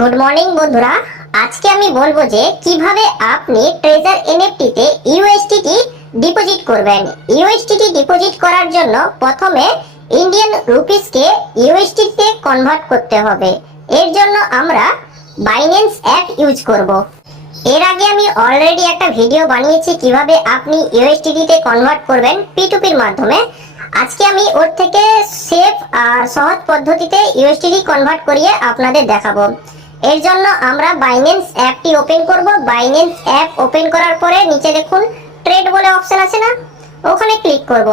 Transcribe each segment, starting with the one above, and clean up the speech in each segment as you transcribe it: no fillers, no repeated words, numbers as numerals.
Good morning বন্ধুরা, আজকে আমি বলবো যে কিভাবে আপনি ট্রেজার এনএফটি তে ইউএসডিটি ডিপোজিট করবেন। ইউএসডিটি ডিপোজিট করার জন্য প্রথমে ইন্ডিয়ান রুপিসকে ইউএসডিটি তে কনভার্ট করতে হবে। এর জন্য আমরা বাইন্যান্স অ্যাপ ইউজ করব। এর আগে আমি অলরেডি একটা ভিডিও বানিয়েছি কিভাবে আপনি ইউএসডিটি তে কনভার্ট করবেন P2P-র মাধ্যমে। আজকে আমি ওর থেকে সেফ আর সহজ পদ্ধতিতে ইউএসডিটি কনভার্ট করিয়ে আপনাদের দেখাবো। এর জন্য আমরা বাইন্যান্স অ্যাপটি ওপেন করব। বাইন্যান্স অ্যাপ ওপেন করার পরে নিচে দেখুন ট্রেড বলে অপশন আছে না, ওখানে ক্লিক করব।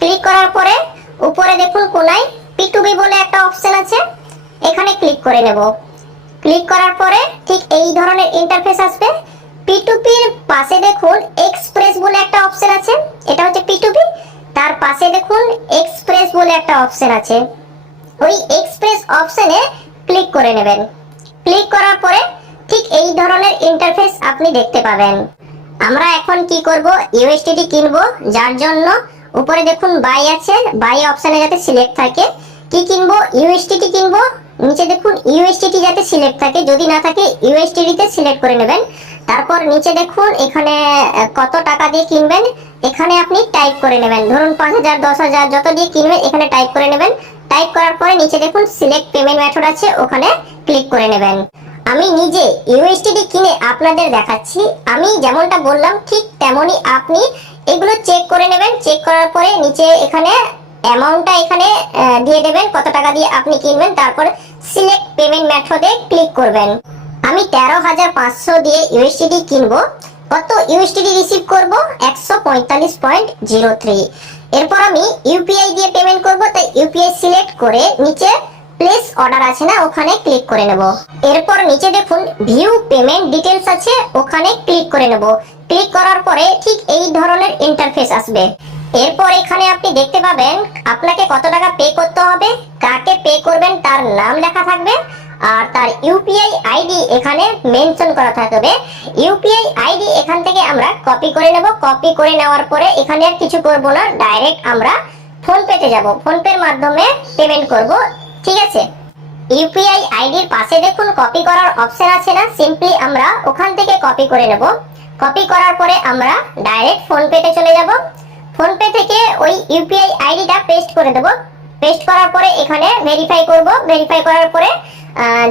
ক্লিক করার পরে উপরে দেখুন কোনায় P2P বলে একটা অপশন আছে, এখানে ক্লিক করে নেব। ক্লিক করার পরে ঠিক এই ধরনের ইন্টারফেস আসবে। P2P-র পাশে দেখুন এক্সপ্রেস বলে একটা অপশন আছে, এটা হচ্ছে P2P। তার পাশে দেখুন এক্সপ্রেস বলে একটা অপশন আছে, ওই এক্সপ্রেস অপশনে ক্লিক করে নেবেন। ক্লিক করার পরে ঠিক এই ধরনের ইন্টারফেস আপনি দেখতে পাবেন। আমরা এখন কি করব, ইউএসডিটি কিনবো, যার জন্য উপরে দেখুন বাই আছে, বাই অপশনে যাতে সিলেক্ট থাকে। কি কিনবো? ইউএসডিটি কিনবো। নিচে দেখুন ইউএসডিটি যাতে সিলেক্ট থাকে, যদি না থাকে ইউএসডিটি তে সিলেক্ট করে নেবেন। তারপর নিচে দেখুন এখানে কত টাকা দিয়ে কিনবেন, এখানে আপনি টাইপ করে নেবেন। ধরুন 5000, 10000 যত দিয়ে কিনবেন এখানে টাইপ করে নেবেন। টাইপ করার পরে নিচে দেখুন সিলেক্ট পেমেন্ট মেথড আছে, ওখানে ক্লিক করে নেবেন। আমি নিজে ইউএসডিটি কিনে আপনাদের দেখাচ্ছি। আমি যেমনটা বললাম ঠিক তেমনই আপনি এগুলো চেক করে নেবেন। চেক করার পরে নিচে এখানে অ্যামাউন্টটা এখানে দিয়ে দেবেন, কত টাকা দিয়ে আপনি কিনবেন। তারপর সিলেক্ট পেমেন্ট মেথডে ক্লিক করবেন। আমি 13500 দিয়ে ইউএসডিটি কিনবো। কত ইউএসডিটি রিসিভ করব? 145.03। এরপর আমি ইউপিআই দিয়ে পেমেন্ট করব, তাই ইউপিআই সিলেক্ট করে নিচে প্লেস অর্ডার আছে না, ওখানে ক্লিক করে নেব। এরপর নিচে দেখুন ভিউ পেমেন্ট ডিটেইলস আছে, ওখানে ক্লিক করে নেব। ক্লিক করার পরে ঠিক এই ধরনের ইন্টারফেস আসবে। এরপর এখানে আপনি দেখতে পাবেন আপনাকে কত টাকা পে করতে হবে, কাকে পে করবেন তার নাম লেখা থাকবে, আর তার ইউপিআই আইডি এখানে মেনশন করা থাকবে। ইউপিআই আইডি এখান থেকে আমরা কপি করে নেব। কপি করে নেওয়ার পরে এখানে আর কিছু করব না, ডাইরেক্ট আমরা ফোন পেতে যাব। ফোন পের মাধ্যমে পেমেন্ট করব, ঠিক আছে। ইউপিআই আইডির পাশে দেখুন কপি করার অপশন আছে না, সিম্পলি আমরা ওখান থেকে কপি করে নেব। কপি করার পরে আমরা ডাইরেক্ট ফোন পেতে চলে যাব। ফোন পে থেকে ওই ইউপিআই আইডিটা পেস্ট করে দেব। পেস্ট করার পরে এখানে ভেরিফাই করব। ভেরিফাই করার পরে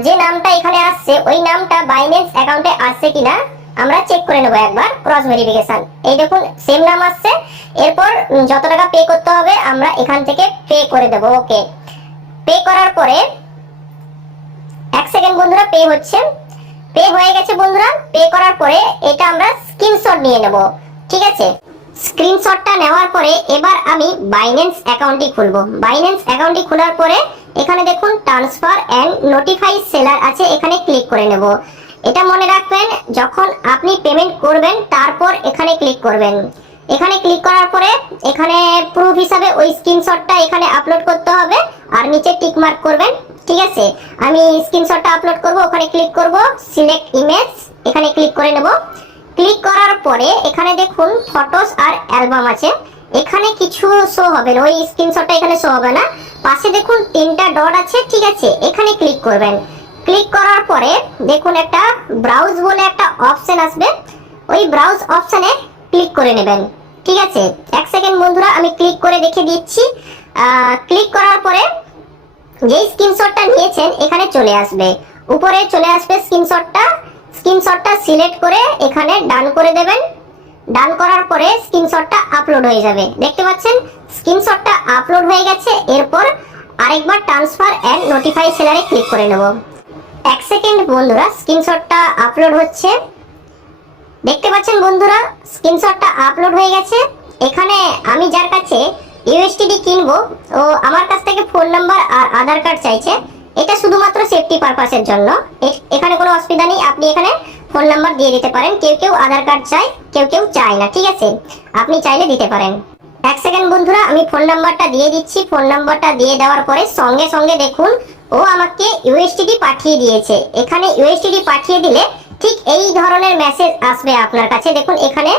যে নামটা এখানে আসছে ওই নামটা বাইন্যান্স অ্যাকাউন্টে আসছে কিনা আমরা চেক করে নেব একবার, ক্রস ভেরিফিকেশন। এই দেখুন সেম নাম আসছে। এরপর যত টাকা পে করতে হবে আমরা এখান থেকে পে করে দেব। ওকে, পে করার পরে 1 সেকেন্ড বন্ধুরা, পে হচ্ছে। পে হয়ে গেছে বন্ধুরা। পে করার পরে এটা আমরা স্ক্রিনশট নিয়ে নেব, ঠিক আছে। স্ক্রিনশটটা নেওয়ার পরে এবার আমি বাইন্যান্স অ্যাকাউন্টটি খুলবো। বাইন্যান্স অ্যাকাউন্টটি খোলার পরে এখানে দেখুন ট্রান্সফার এন্ড নোটিফাই সেলার আছে, এখানে ক্লিক করে নেব। এটা মনে রাখবেন যখন আপনি পেমেন্ট করবেন তারপর এখানে ক্লিক করবেন। এখানে ক্লিক করার পরে এখানে প্রুফ হিসাবে ওই স্ক্রিনশটটা এখানে আপলোড করতে হবে আর নিচে টিক মার্ক করবেন, ঠিক আছে। আমি স্ক্রিনশটটা আপলোড করব, ওখানে ক্লিক করব, সিলেক্ট ইমেজ, এখানে ক্লিক করে নেব। ক্লিক করার পরে এখানে দেখুন ফটোস আর অ্যালবাম আছে, এখানে কিছু শো হবে না, ওই স্ক্রিনশটটা এখানে শো হবে না। পাশে দেখুন 3টা ডট আছে, ঠিক আছে, এখানে ক্লিক করবেন। ক্লিক করার পরে দেখুন একটা ব্রাউজ বলে একটা অপশন আসবে, ওই ব্রাউজ অপশনে ক্লিক করে নেবেন, ঠিক আছে। 1 সেকেন্ড বন্ধুরা, আমি ক্লিক করে দেখে দিচ্ছি। ক্লিক করার পরে যে স্ক্রিনশটটা নিয়েছেন এখানে চলে আসবে, উপরে চলে আসবে স্ক্রিনশটটা। স্ক্রিনশটটা সিলেক্ট করে এখানে ডান করে দেবেন। ডান করার পরে স্ক্রিনশটটা আপলোড হয়ে যাবে, দেখতে পাচ্ছেন স্ক্রিনশটটা আপলোড হয়ে গেছে। এরপর আরেকবার ট্রান্সফার এন্ড নোটিফাই সেলারে ক্লিক করে নেব। 1 সেকেন্ড বন্ধুরা, স্ক্রিনশটটা আপলোড হচ্ছে, দেখতে পাচ্ছেন বন্ধুরা স্ক্রিনশটটা আপলোড হয়ে গেছে। এখানে আমি যার কাছে ইউএসডিটি কিনবো ও আমার কাছ থেকে ফোন নাম্বার আর আধার কার্ড চাইছে। এটা শুধুমাত্র সেফটি পারপাসের জন্য, এখানে কোনো অসুবিধা নেই, আপনি এখানে ফোন নাম্বার দিয়ে দিতে পারেন। কেউ কেউ আধার কার্ড চায়, কেউ কেউ চায় না, ঠিক আছে, আপনি চাইলে দিতে পারেন। 1 সেকেন্ড বন্ধুরা, আমি ফোন নাম্বারটা দিয়ে দিচ্ছি। ফোন নাম্বারটা দিয়ে দেওয়ার পরে সঙ্গে সঙ্গে দেখুন ও আমাকে ইউএসডিটি পাঠিয়ে দিয়েছে। এখানে ইউএসডিটি পাঠিয়ে দিলে ঠিক এই ধরনের মেসেজ আসবে আপনার কাছে। দেখুন এখানে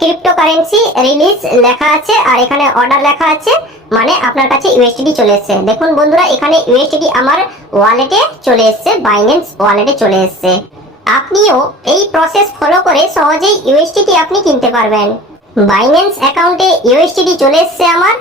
ক্রিপ্টোকারেন্সি রিলিজ লেখা আছে আর এখানে অর্ডার লেখা আছে। মানে আপনার কাছে ইউএসডিটি চলে এসেছে। দেখুন বন্ধুরা, এখানে ইউএসডিটি আমার ওয়ালেটে চলে এসেছে, বাইন্যান্স ওয়ালেটে চলে এসেছে। আপনিও এই প্রসেস ফলো করে সহজেই ইউএসডিটি আপনি কিনতে পারবেন। বাইন্যান্স অ্যাকাউন্টে ইউএসডিটি চলে এসেছে আমার।